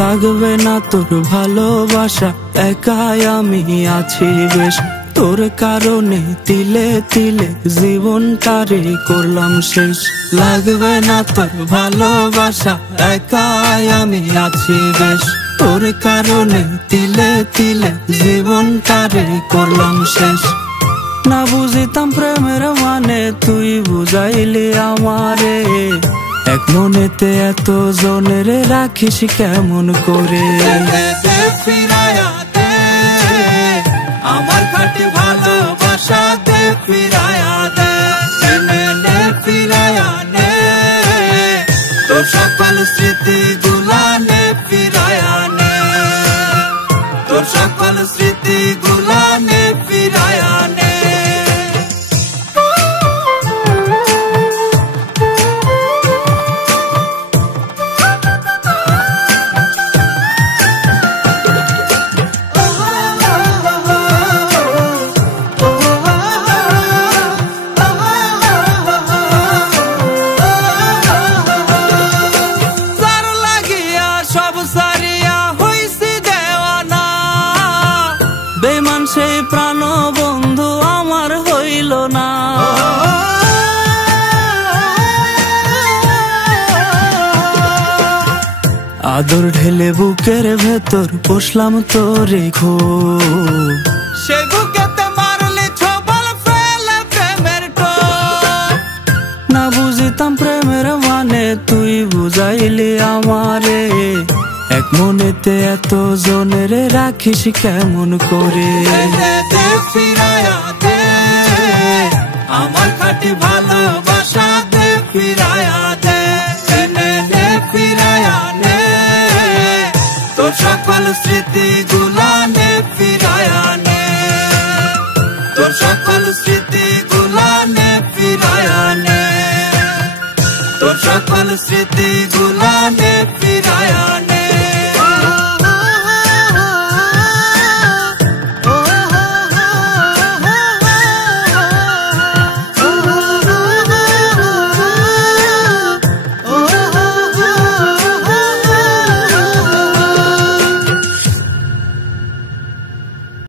লাগবে না তোর ভালোবাসা, একাই আমি আছি বেশ। তোর কারণে তিলে তিলে জীবনটারে করলাম শেষ। লাগবে না তোর ভালোবাসা, একাই আমি আছি বেশ। তোর কারণে তিলে তিলে জীবনটারে করলাম শেষ। না বুঝিতাম প্রেমের মানে, তুই বুঝাইলি আমারে। এক মনেতে এত জনের রাখিস কেমন করে? ফিরায়া দে আমার খাঁটি ভালোবাসা, দে ফিরায়া দে, নে ফিরায়া নে তোর সকল স্মৃতি গুলা, নে ফিরায়া নে তোর সকল স্মৃতি গুলা, নে ফিরায়া নে। বেমান সেই প্রাণ বন্ধু আমার হইল না। আদর ঢেলে বুকের ভেতর বসলাম তোরে খুব, সে বুকেতে মারলি ছবল ফেলে প্রেমের টোপ। না বুঝিতাম প্রেমের মানে, তুই বুঝাইলি আমারে। এক মনেতে এত জনের রাখিস কেমন করে? দে ফিরায়া দে আমার খাঁটি ভালোবাসা, দে ফিরায়া দে, নে ফিরায়া নে তোর সকল স্মৃতি গুলা, নে ফিরায়া নে তোর সকল স্মৃতি গুলা, নে ফিরায়া নে তোর সকল স্মৃতি গুলা, নে ফিরায়া নে।